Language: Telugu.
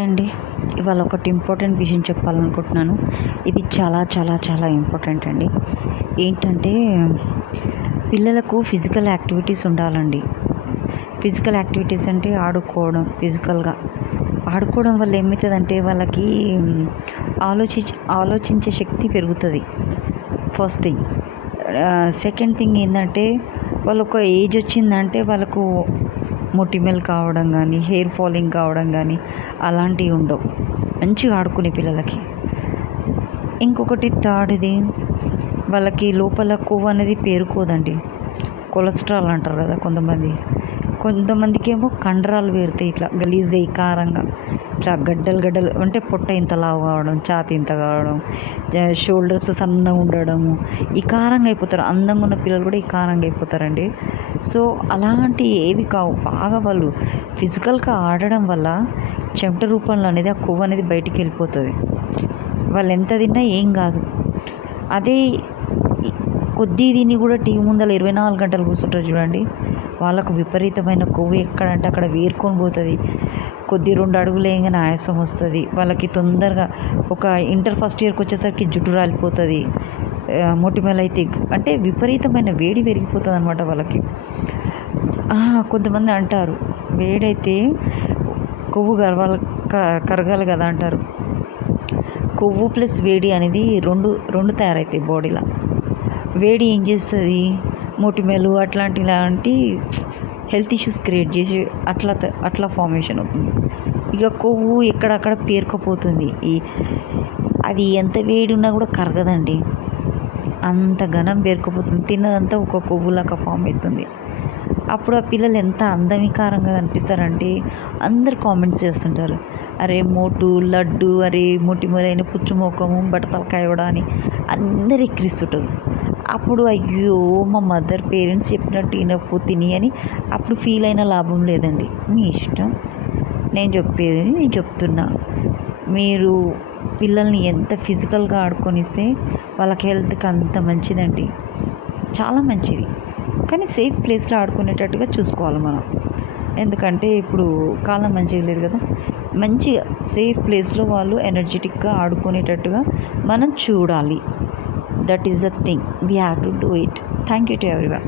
హాయ్ అండి. ఇవాళ ఒకటి ఇంపార్టెంట్ విషయం చెప్పాలనుకుంటున్నాను. ఇది చాలా చాలా చాలా ఇంపార్టెంట్ అండి. ఏంటంటే పిల్లలకు ఫిజికల్ యాక్టివిటీస్ ఉండాలండి. ఫిజికల్ యాక్టివిటీస్ అంటే ఆడుకోవడం, ఫిజికల్గా ఆడుకోవడం వల్ల ఏమవుతుందంటే వాళ్ళకి ఆలోచించే శక్తి పెరుగుతుంది. First thing. సెకండ్ థింగ్ ఏంటంటే వాళ్ళు ఒక ఏజ్ వచ్చిందంటే వాళ్ళకు మొటిమల్ కావడం కానీ, హెయిర్ ఫాలింగ్ కావడం కానీ అలాంటివి ఉండవు. మంచిగా ఆడుకునే పిల్లలకి. ఇంకొకటి థర్డ్‌ది, వాళ్ళకి లోపల కొవ్వు అనేది పేరుకోదండి. కొలెస్ట్రాల్ అంటారు కదా కొంతమంది. కొంతమందికేమో కండరాలు పేరుతాయి ఇట్లా గలీజ్‌గా వికారంగా. ఇట్లా గడ్డలు గడ్డలు అంటే పొట్ట ఇంత లావు కావడం, ఛాతీ ఇంత కావడం, షోల్డర్స్ సన్నగా ఉండడము, వికారంగా అయిపోతారు. అందంగా ఉన్న పిల్లలు కూడా వికారంగా అయిపోతారండి. సో అలాంటి ఏవి కావు. బాగా వాళ్ళు ఫిజికల్గా ఆడడం వల్ల చెమట రూపంలో అనేది ఆ కొవ్వు అనేది బయటికి వెళ్ళిపోతుంది. వాళ్ళు ఎంత తిన్నా ఏం కాదు. అదే కొద్ది దీన్ని కూడా టీవీ ముందర 24 గంటలు కూర్చుంటారు చూడండి, వాళ్ళకు విపరీతమైన కొవ్వు ఎక్కడంటే అక్కడ వేరుకొని పోతుంది. కొద్ది 2 అడుగులు వేయగానే ఆయాసం వస్తుంది. వాళ్ళకి తొందరగా ఒక ఇంటర్ ఫస్ట్ ఇయర్కి వచ్చేసరికి జుట్టు రాలిపోతుంది. మొటిమలు అయితే అంటే విపరీతమైన వేడి పెరిగిపోతుంది అనమాట వాళ్ళకి. కొంతమంది అంటారు వేడైతే కొవ్వు కరగాలి కదా అంటారు. కొవ్వు ప్లస్ వేడి అనేది రెండు తయారవుతాయి బాడీలో. వేడి ఏం చేస్తుంది, మొటిమలు అట్లాంటి హెల్త్ ఇష్యూస్ క్రియేట్ చేసి అట్లా ఫార్మేషన్ అవుతుంది. ఇక కొవ్వు ఎక్కడక్కడ పేరుకుపోతుంది. అది ఎంత వేడి ఉన్నా కూడా కరగదండి. అంత ఘనం పేరుకుపోతుంది. తిన్నదంతా ఒక కొవ్వులాగా ఫామ్ అవుతుంది. అప్పుడు ఆ పిల్లలు ఎంత అందవికారంగా కనిపిస్తారంటే అందరు కామెంట్స్ చేస్తుంటారు, అరే మోటు లడ్డు, అరే మొటిమలైన పుచ్చుమోకము బట్టతలకాయ కూడా అని అందరు ఎక్కిరిస్తుంటారు. అప్పుడు అయ్యో మా మదర్ పేరెంట్స్ చెప్పినట్టు వినకపోతిని అని అప్పుడు ఫీల్ అయిన లాభం లేదండి. మీ ఇష్టం. నేను చెప్తున్నా. మీరు పిల్లల్ని ఎంత ఫిజికల్గా ఆడుకొనిస్తే వాళ్ళకి హెల్త్కి అంత మంచిదండి. చాలా మంచిది. కానీ సేఫ్ ప్లేస్లో ఆడుకునేటట్టుగా చూసుకోవాలి మనం. ఎందుకంటే ఇప్పుడు కాలం మంచిగా లేదు కదా. మంచిగా సేఫ్ ప్లేస్లో వాళ్ళు ఎనర్జెటిక్గా ఆడుకునేటట్టుగా మనం చూడాలి. That is the thing. We have to do it. Thank you to everyone.